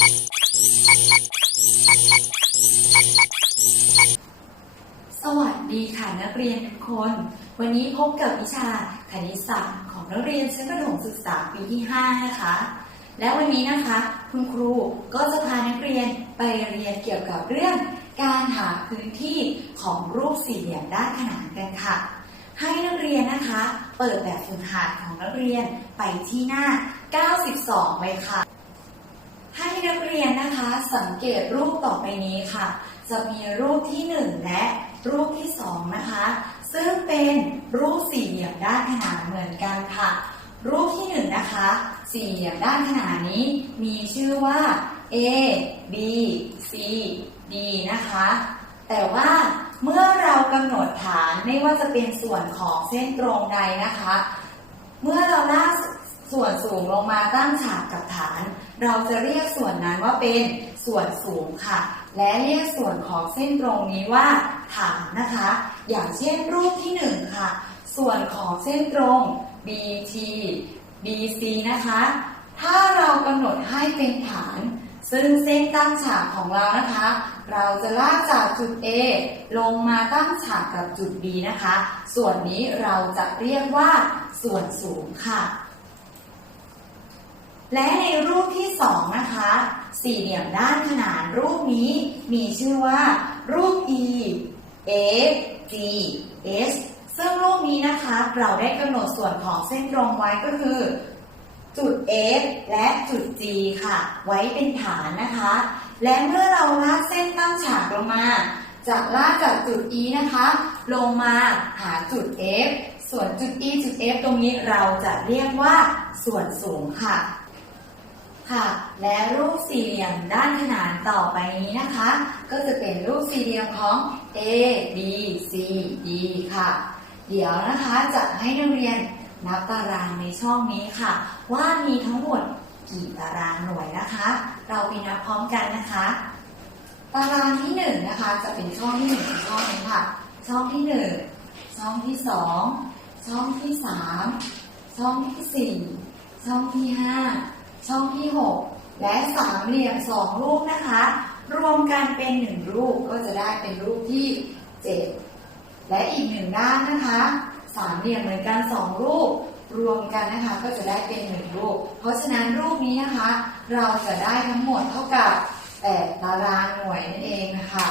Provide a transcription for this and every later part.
สวัสดีค่ะนักเรียนทุกคน วันนี้พบกับวิชาคณิตศาสตร์ของนักเรียนชั้นประถมศึกษาปีที่ 5 นะคะ และวันนี้นะคะ คุณครูก็จะพานักเรียนไปเรียนเกี่ยวกับเรื่อง การหาพื้นที่ของรูปสี่เหลี่ยมด้านขนานกันค่ะ ให้นักเรียนนะคะ เปิดแบบฝึกหัดของนักเรียนไปที่หน้า 92 เลยค่ะ ให้นักเรียนนะคะ สังเกตรูปต่อไปนี้ค่ะ จะมีรูปที่ 1 และรูปที่ 2 นะคะ ซึ่งเป็นรูปสี่เหลี่ยมด้านขนานเหมือนกันค่ะ รูปที่ 1 นะคะ สี่เหลี่ยมด้านขนานนี้ มีชื่อว่า A B C D นะคะ แต่ว่าเมื่อเรากำหนดฐานไม่ว่าจะเป็นส่วนของเส้นตรงใดนะคะ เมื่อเราลากส่วนสูงลงมาตั้งฉากกับฐาน เราจะเรียกส่วนนั้นว่าเป็นส่วนสูงค่ะ และเรียกส่วนของเส้นตรงนี้ว่าฐานนะคะ อย่างเช่นรูปที่หนึ่งค่ะ ส่วนของเส้นตรง BT BC นะคะ ถ้าเรากำหนดให้เป็นฐาน ซึ่งเส้นตั้งฉากของเรานะคะ เราจะลากจากจุด A ลงมาตั้งฉากกับจุด B นะคะ ส่วนนี้เราจะเรียกว่าส่วนสูงค่ะ และในรูปที่สองนะคะ สี่เหลี่ยมด้านขนานรูปนี้มีชื่อว่า รูป E F G S ซึ่งรูปนี้นะคะเราได้กำหนดส่วนของเส้นตรงไว้ก็คือ จุด F และจุด G ค่ะ ไว้เป็นฐานนะคะ และเมื่อเราลากเส้นตั้งฉากลงมาจะลากจากจุด E นะคะ ลงมาหาจุด F ส่วนจุด E จุด F ตรงนี้เราจะเรียกว่าส่วนสูงค่ะ ค่ะ และรูปสี่เหลี่ยมด้านขนานต่อไปนี้นะคะ ก็จะเป็นรูปสี่เหลี่ยมของ A B C D ค่ะ เดี๋ยวนะคะจะให้นักเรียนนับตารางในช่องนี้ค่ะ ว่ามีทั้งหมดกี่ตารางหน่วยนะคะ เราไปนับพร้อมกันนะคะ ตารางที่หนึ่งนะคะจะเป็นช่องที่หนึ่งช่องนี้ค่ะ ช่องที่หนึ่งช่องที่สองช่องที่สามช่องที่สี่ช่องที่ห้า ช่องที่หกและสามเหลี่ยมสองรูปนะคะ รวมกันเป็นหนึ่งรูปก็จะได้เป็นรูปที่เจ็ดและอีกหนึ่งด้านนะคะสามเหลี่ยมเหมือนกันสองรูป รวมกันนะคะก็จะได้เป็นหนึ่งรูป เพราะฉะนั้นรูปนี้นะคะ เราจะได้ทั้งหมดเท่ากับแปดตารางหน่วยนั่นเองนะคะ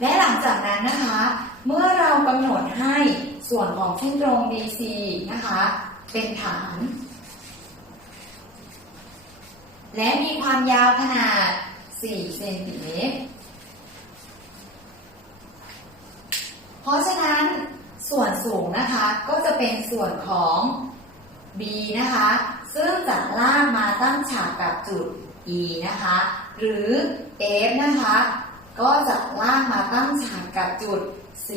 และหลังจากนั้นนะคะ เมื่อเรากำหนดให้ส่วนของเส้นตรง BC นะคะ เป็นฐาน และมีความยาวขนาด 4 เซนติเมตร เพราะฉะนั้นส่วนสูงนะคะก็จะเป็นส่วนของ B นะคะ ซึ่งจะลากมาตั้งฉากกับจุด E นะคะ หรือ F นะคะ ก็จะลากมาตั้งฉากกับจุด C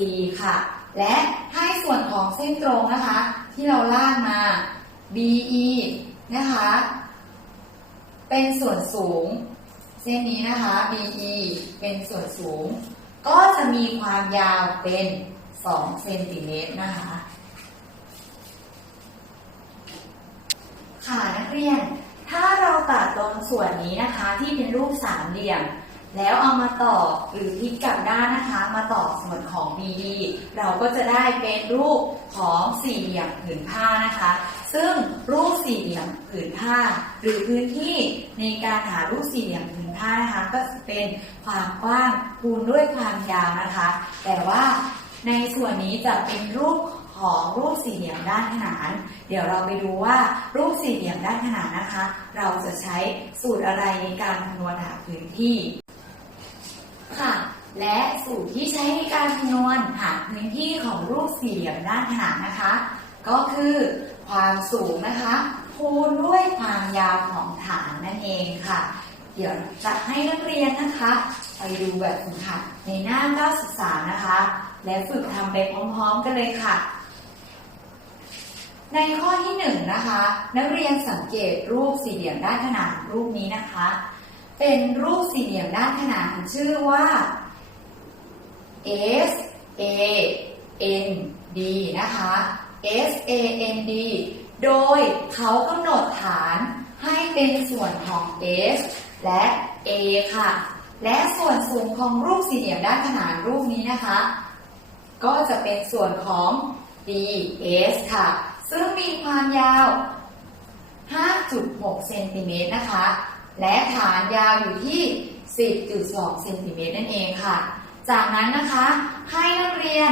ค่ะ และให้ส่วนของเส้นตรงนะคะ ที่เราลากมา BE นะคะ เป็นส่วนสูง เส้นนี้นะคะ BE เป็นส่วนสูง ก็จะมีความยาวเป็น2เซนติเมตรนะคะค่ะนักเรียน ถ้าเราตัดตรงส่วนนี้นะคะ ที่เป็นรูปสามเหลี่ยม แล้วเอามาต่อหรือพลิกกลับด้านนะคะ มาต่อส่วนของ BD เราก็จะได้เป็นรูปของสี่เหลี่ยมผืนผ้านะคะ ซึ่งรู สี่เหลี่ยมผืนผ้า หรือพื้นที่ในการหารูปสี่เหลี่ยมผืนผ้านะคะ ก็จะเป็นความกว้างคูณด้วยความยาวนะคะ แต่ว่าในส่วนนี้จะเป็นรูปของรูปสี่เหลี่ยมด้านขนาน เดี๋ยวเราไปดูว่ารูปสี่เหลี่ยมด้านขนานนะคะ เราจะใช้สูตรอะไรในการคำนวณหาพื้นที่ค่ะและสูตรที่ใช้ในการคำนวณหาพื้นที่ของรูปสี่เหลี่ยมด้านขนานนะคะ ก็คือ ความสูงนะคะคูณด้วยความยาวของฐานนั่นเองค่ะ เดี๋ยวจะให้นักเรียนนะคะ ไปดูแบบฝึกหัดในหน้า 93 นะคะ และฝึกทำไปพร้อมๆกันเลยค่ะ ในข้อที่หนึ่งนะคะ นักเรียนสังเกตรูปสี่เหลี่ยมด้านขนานรูปนี้นะคะ เป็นรูปสี่เหลี่ยมด้านขนานชื่อว่า S A N D นะคะ S A N D โดยเขากำหนดฐานให้เป็นส่วนของ S และ A ค่ะ และส่วนสูงของรูปสี่เหลี่ยมด้านขนานรูปนี้นะคะ ก็จะเป็นส่วนของ DS ค่ะ ซึ่งมีความยาว 5.6 เซนติเมตรนะคะ และฐานยาวอยู่ที่ 10.2 เซนติเมตรนั่นเองค่ะ จากนั้นนะคะ ให้นักเรียน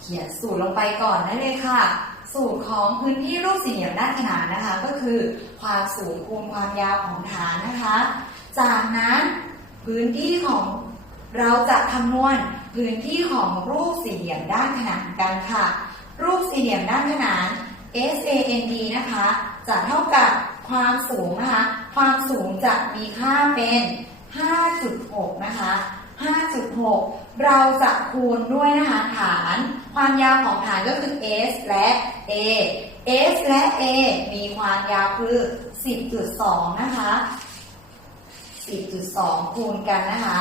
เขียนสูตรลงไปก่อนได้เลยค่ะ สูตรของพื้นที่รูปสี่เหลี่ยมด้านขนานนะคะ ก็คือความสูงคูณความยาวของฐานนะคะ จากนั้นพื้นที่ของเราจะคำนวณพื้นที่ของรูปสี่เหลี่ยมด้านขนานกันค่ะ รูปสี่เหลี่ยมด้านขนาน SAND นะคะ จะเท่ากับความสูงนะคะ ความสูงจะมีค่าเป็น 5.6 นะคะ 5.6 เราจะคูณด้วยนะคะฐาน ความยาวของฐานก็คือ S และ A S และ A มีความยาวคือ 10.2 นะคะ 10.2 คูณกันนะคะ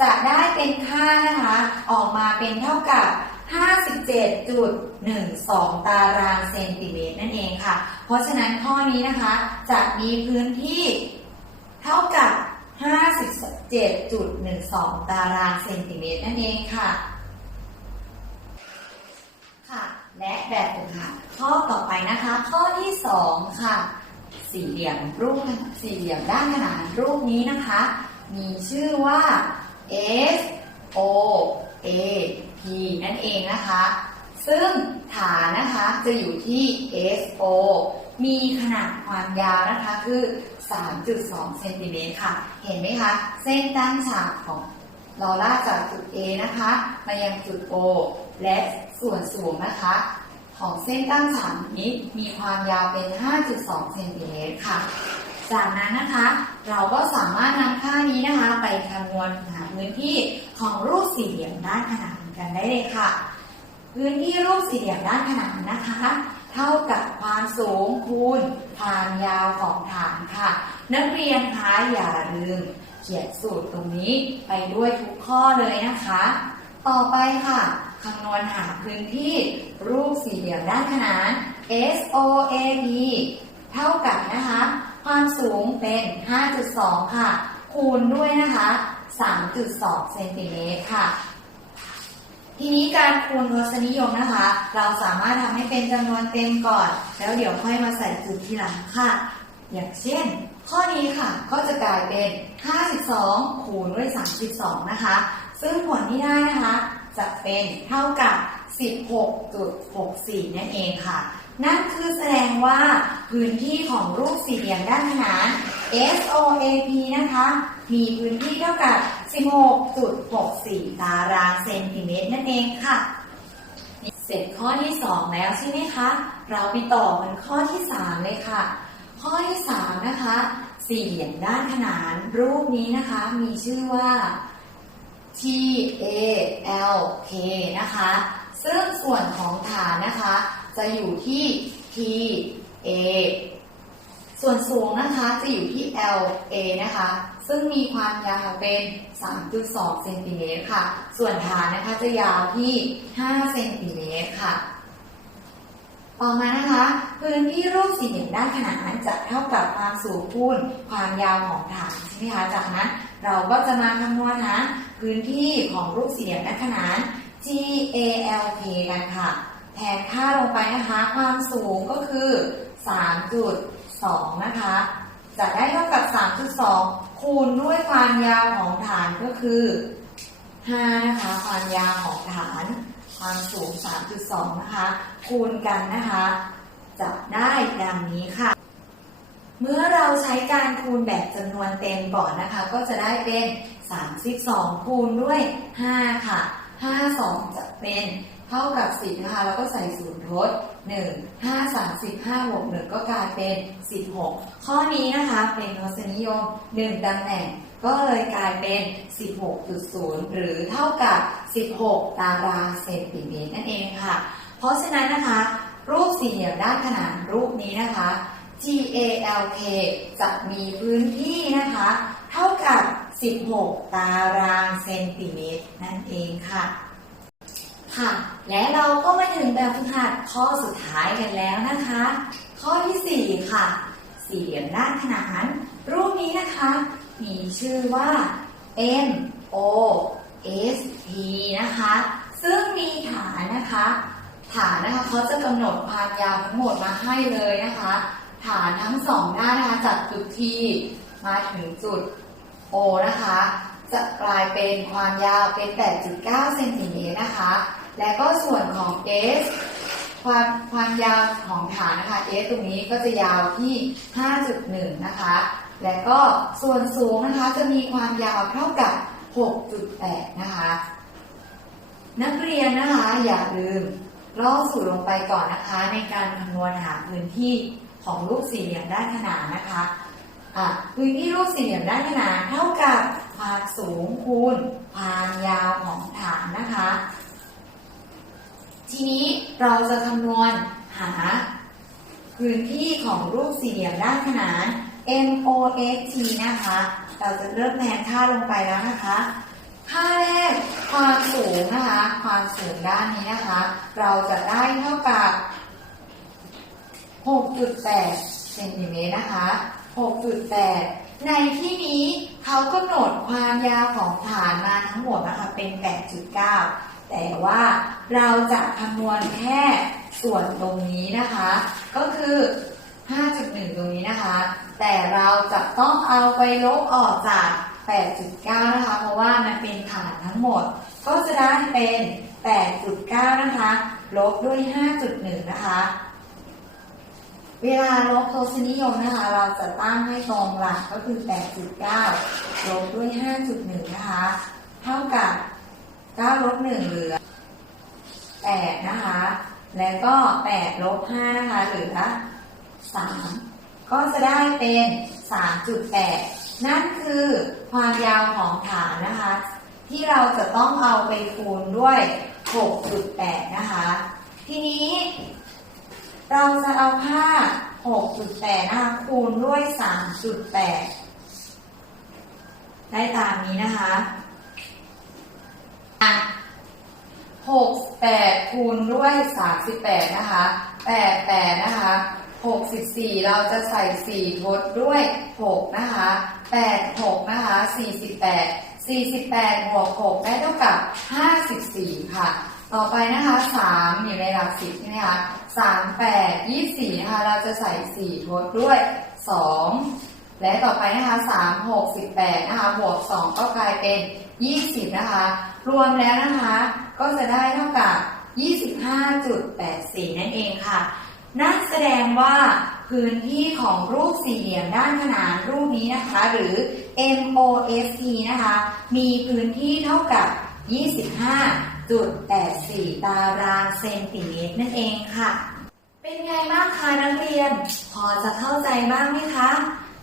จะได้เป็นค่านะคะ ออกมาเป็นเท่ากับ 57.12 ตารางเซนติเมตรนั่นเองค่ะ เพราะฉะนั้นข้อนี้นะคะ จะมีพื้นที่เท่ากับ 57.12 ตารางเซนติเมตรนั่นเองค่ะ ค่ะ และแบบฝึกหัดข้อต่อไปนะคะ ข้อที่ 2 ค่ะ สี่เหลี่ยมรูปสี่เหลี่ยมด้านขนานรูปนี้นะคะ มีชื่อว่า S O A P นั่นเองนะคะ ซึ่งฐานนะคะจะอยู่ที่ S O มีขนาดความยาวนะคะคือ 3.2 เซนติเมตรค่ะ เห็นไหมคะ เส้นตั้งฉากของเราลาจากจุด A นะคะ มายังจุด O และส่วนสูงนะคะ ของเส้นตั้งฉากนี้มีความยาวเป็น 5.2 เซนติเมตรค่ะ จากนั้นนะคะ เราก็สามารถนำค่านี้นะคะ ไปคำนวณหาพื้นที่ของรูปสี่เหลี่ยมด้านขนานกันได้เลยค่ะ พื้นที่รูปสี่เหลี่ยมด้านขนานนะคะ เท่ากับความสูงคูณความยาวของฐานค่ะ นักเรียนคะอย่าลืม เขียนสูตรตรงนี้ไปด้วยทุกข้อเลยนะคะ ต่อไปค่ะคำนวณหาพื้นที่รูปสี่เหลี่ยมด้านขนาน SOAP เท่ากับนะคะ ความสูงเป็น 5.2 ค่ะ คูณด้วยนะคะ 3.2 เซนติเมตรค่ะ ทีนี้การคูณทศนิยมนะคะ เราสามารถทำให้เป็นจำนวนเต็มก่อน แล้วเดี๋ยวค่อยมาใส่จุดทีหลังค่ะ อย่างเช่น ข้อนี้ค่ะก็จะกลายเป็น 52 คูณด้วย 32 นะคะ ซึ่งผลที่ได้นะคะ จะเป็นเท่ากับ 16.64 นั่นเองค่ะ นั่นคือแสดงว่าพื้นที่ของรูปสี่เหลี่ยมด้านขนาน SOAP นะคะ มีพื้นที่เท่ากับ 16.64 ตารางเซนติเมตรนั่นเองค่ะเสร็จข้อที่ 2 แล้วใช่ไหมคะ เราไปต่อกันข้อที่ 3 เลยค่ะ ข้อที่ 3 นะคะ สี่เหลี่ยมด้านขนานรูปนี้นะคะ มีชื่อว่า T A L K นะคะ ซึ่งส่วนของฐานนะคะ จะอยู่ที่ T A ส่วนสูงนะคะจะอยู่ที่ L A นะคะ ซึ่งมีความยาวเป็น 3.2 เซนติเมตรค่ะ ส่วนฐานนะคะจะยาวที่ 5 เซนติเมตรค่ะ ต่อมานะคะ พื้นที่รูปสี่เหลี่ยมด้านขนานจะเท่ากับความสูงคูณความยาวของฐานใช่ไหมคะ จากนั้นเราก็จะมาคำนวณหาพื้นที่ของรูปสี่เหลี่ยมด้านขนาน G A L K กันค่ะ แทนค่าลงไปนะคะ ความสูงก็คือ 3.2 นะคะ จะได้เท่ากับ 3.2 คูณด้วยความยาวของฐานก็คือ5นะคะความยาวของฐาน ความสูง 3.2 นะคะ คูณกันนะคะจะได้ดังนี้ค่ะ เมื่อเราใช้การคูณแบบจำนวนเต็มก่อนนะคะ ก็จะได้เป็น 32 คูณด้วย 5 ค่ะ 52 จะเป็นเท่ากับ 10 นะคะ แล้วก็ใส่ศูนย์ทด 1 5 30 5บวก1ก็กลายเป็น 16 ข้อนี้นะคะเป็นทศนิยม 1ตำแหน่ง ก็เลยกลายเป็น 16.0 หรือเท่ากับ 16 ตารางเซนติเมตรนั่นเองค่ะ เพราะฉะนั้นนะคะ รูปสี่เหลี่ยมด้านขนานรูปนี้นะคะ GALK จะมีพื้นที่นะคะ ท่ากับ 16 ตารางเซนติเมตรนั่นเองค่ะ ค่ะ และเราก็มาถึงแบบฝึกหัดข้อสุดท้ายกันแล้วนะคะ ข้อที่ 4 ค่ะ สี่เหลี่ยมด้านขนานรูปนี้นะคะ มีชื่อว่า M O S P นะคะ ซึ่งมีฐานนะคะ ฐานนะคะเขาจะกำหนดความยาวทั้งหมดมาให้เลยนะคะ ฐานทั้งสองด้านนะคะจากจุด T มาถึงจุด O นะคะ จะกลายเป็นความยาวเป็น 8.9 เซนติเมตรนะคะ และก็ส่วนของ S ความความยาวของฐานนะคะ S ตรงนี้ก็จะยาวที่ 5.1 นะคะ และก็ส่วนสูงนะคะจะมีความยาวเท่ากับ 6.8 นะคะ นักเรียนนะคะอย่าลืมลอกสูตรลงไปก่อนนะคะ ในการคำนวณหาพื้นที่ของรูปสี่เหลี่ยมด้านขนานนะคะอะ พื้นที่รูปสี่เหลี่ยมด้านขนานเท่ากับความสูงคูณความยาวของฐานนะคะ ทีนี้เราจะคำนวณหา พื้นที่ของรูปสี่เหลี่ยมด้านขนาน MOST นะคะ เราจะเริ่มแทนค่าลงไปแล้วนะคะ ค่าแรกความสูงนะคะ ความสูงด้านนี้นะคะ เราจะได้เท่ากับ 6.8เซนติเมตรนะคะ 6.8 ในที่นี้เขากำหนดความยาวของฐานมาทั้งหมดนะคะเป็น 8.9 แต่ว่าเราจะคำนวณแค่ส่วนตรงนี้นะคะ ก็คือ 5.1 ตรงนี้นะคะ แต่เราจะต้องเอาไปลบออกจาก 8.9 นะคะ เพราะว่ามันเป็นฐานทั้งหมด ก็จะได้เป็น 8.9 นะคะ ลบด้วย 5.1 นะคะ เวลาลบทศนิยมนะคะ เราจะตั้งให้ตรงหลักก็คือ 8.9 ลบด้วย 5.1 นะคะ เท่ากับ 9 ลบ 1 เหลือ 8 นะคะ แล้วก็ 8 ลบ 5 นะคะ เหลือ 3 ก็จะได้เป็น 3.8 นั่นคือความยาวของฐานนะคะ ที่เราจะต้องเอาไปคูณด้วย 6.8 นะคะ ทีนี้ เราจะเอาค่า 6.8 นะคะ คูณด้วย 3.8 ได้ตามนี้นะคะอะ68 คูณด้วย 38 นะคะ 88 นะคะ 64 เราจะใส่ 4 ทดด้วย 6 นะคะ 86 นะคะ 48 48บวก6ได้เท่ากับ 54 ค่ะ ต่อไปนะคะ 3 อยู่ในหลักสิบใช่ไหมคะ 3 8 24นะคะเราจะใส่4ทดด้วย 2 และต่อไปนะคะ3 6 18นะคะบวก 2 ก็กลายเป็น 20 นะคะ รวมแล้วนะคะ ก็จะได้เท่ากับ 25.84 นั่นเองค่ะ นั่นแสดงว่าพื้นที่ของรูปสี่เหลี่ยมด้านขนานรูปนี้นะคะ หรือ MOST นะคะ มีพื้นที่เท่ากับ 25.84 ตารางเซนติเมตรนั่นเองค่ะ เป็นไงบ้างคะนักเรียน พอจะเข้าใจบ้างไหมคะ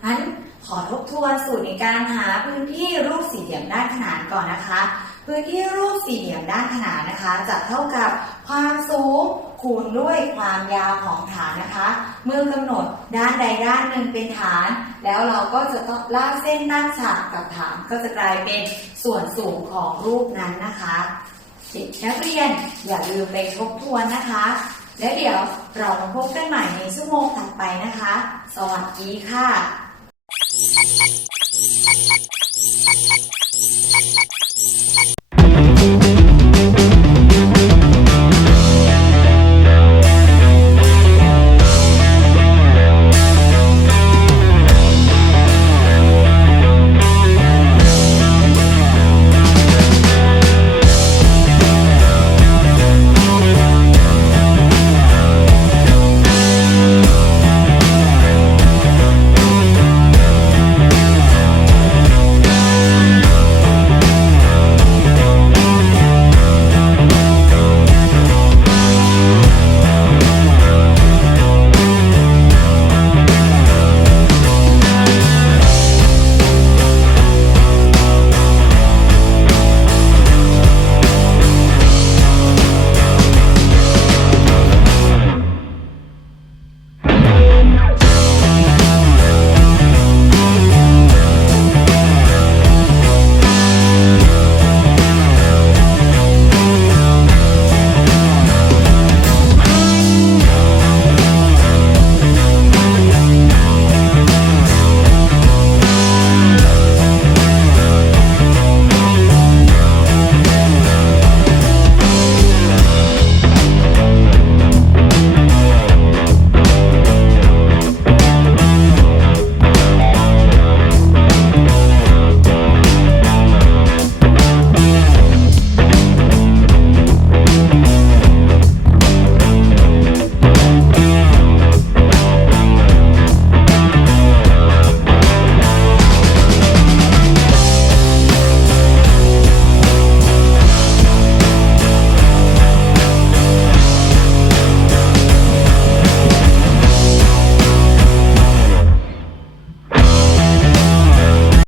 งั้นขอทบทวนสูตรในการหาพื้นที่รูปสี่เหลี่ยมด้านขนานก่อนนะคะ พื้นที่รูปสี่เหลี่ยมด้านขนานนะคะ จะเท่ากับความสูงคูณด้วยความยาวของฐานนะคะ เมื่อกำหนดด้านใดด้านหนึ่งเป็นฐาน แล้วเราก็จะต้องลากเส้นด้านฉากกับฐานก็จะกลายเป็นส่วนสูงของรูปนั้นนะคะ เด็กนักเรียนอย่าลืมไปทบทวนนะคะ แล้วเดี๋ยวเรามาพบกันใหม่ในชั่วโมงถัดไปนะคะ สวัสดีค่ะ